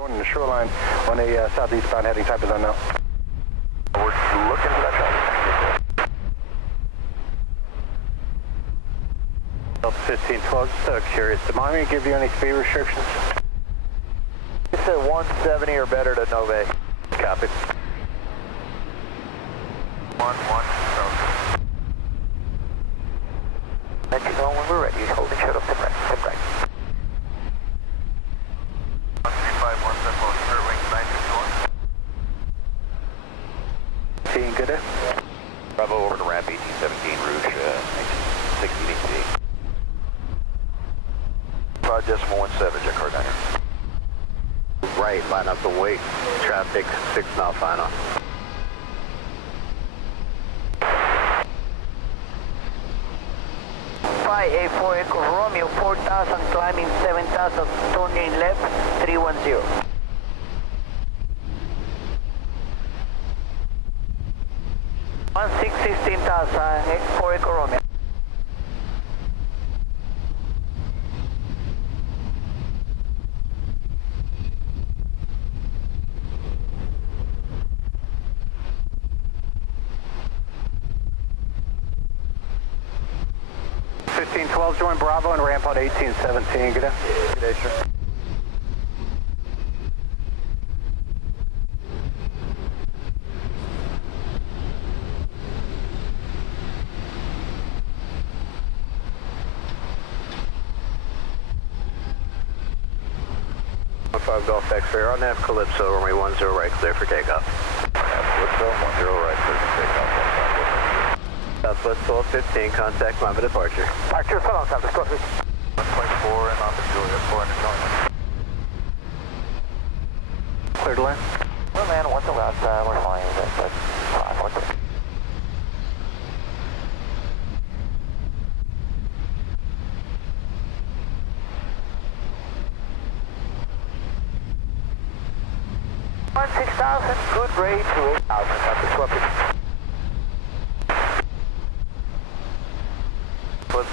joining the shoreline on a southeastbound heading type is unknown. We're looking for that traffic. 1512, just curious. Did Miami give you any speed restrictions? You said 170 or better to Nove. Copy. 110. Let you know when we're ready. Hold the shut up to right. 135, good day. Bravo over to ramp 1817 Rouge, 60 DC. 5.17, jet car diner. Right, line up the wait. Traffic 6 mile final. A4 Echo Romeo 4000 climbing 7000 turning left 310. One 16,000 4 Echo Romeo. Join Bravo and ramp on 1817. Good day. Good day, sir. Five Golf X-ray on nav Calypso, runway 10 right, clear for takeoff. Calypso 10 right, clear for takeoff. Southwest 1215, contact Mama departure. Archer, follow up, let's go. 1.4 and on the Juliet, 400 kilometers. Clear to land. Well, man, what's the last we're flying but 5, 6,000, good rate to 8,000, that's the Scorpion.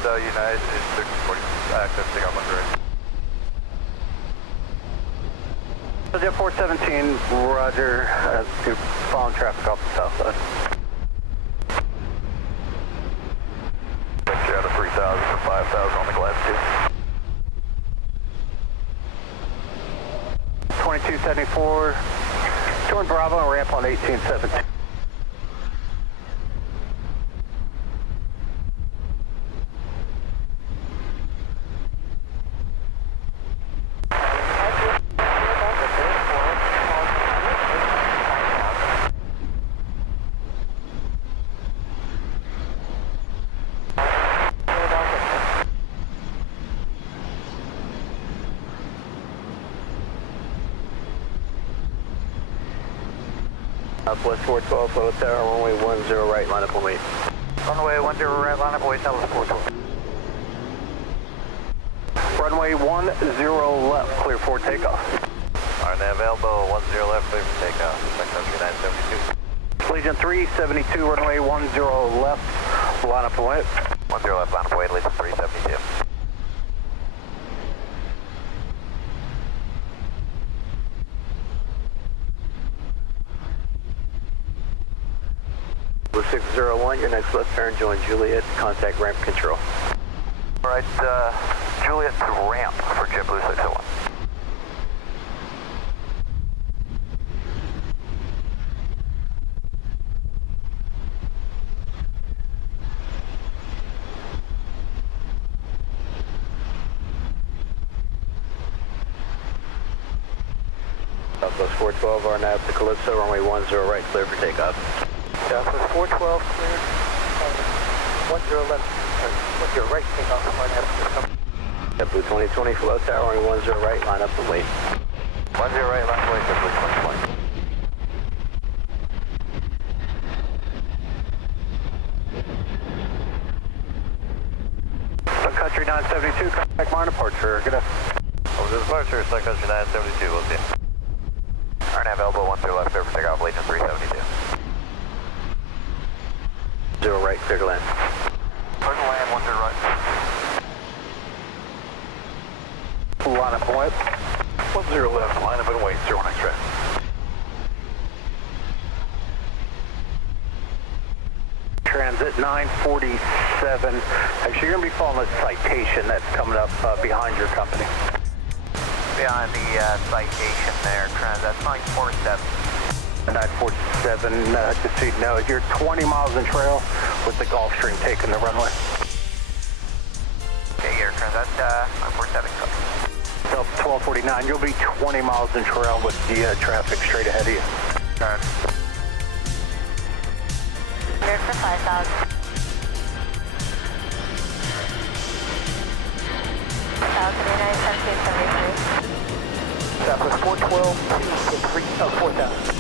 United is 640, access takeoff on direct. Jet 417, roger, following traffic off the south side. You're out of 3,000 for 5,000 on the glass too. 2274, join Bravo and ramp on 1817. Southwest 412, Photo Tower, runway 10 right, line up and wait. Runway 10 right, line up, wait, Southwest 412. Runway 10 left, clear for takeoff. RNAV elbow, 10 left, clear for takeoff. Country 972. Legion 372, runway 10 left, line up and wait. 10 left, line up and wait, Legion 372. Blue 601, your next left turn, join Juliet, contact ramp control. Alright, Juliet to ramp for JetBlue 601. Southwest 412, RNAV to Calypso, runway 10 right, clear for takeoff. Southwest 412, clear. 10 left, 10 right, take off, RNAV. JetBlue 2020, flow tower, runway 10 right, line up and wait. 10 right, line up and wait, JetBlue 2020. Country 972, contact my departure. Good afternoon. Over to departure, Sun Country 972, we'll see you. RNAV elbow, 10 left, clear for takeoff, Legion 372. 0 right, clear to land. Clear to land, 10 right. Line up and wait. 10 left, line up and wait. 947. Actually, you're going to be following a citation that's coming up behind your company. Behind the citation there, Trent, that's 947. 947, just so you know, you're 20 miles in trail with the Gulfstream taking the runway. Okay, here, Trent, that's 947. So 1249, you'll be 20 miles in trail with the traffic straight ahead of you. Alright. Cleared for 5,000. United 1773. Southwest 412, 4,000.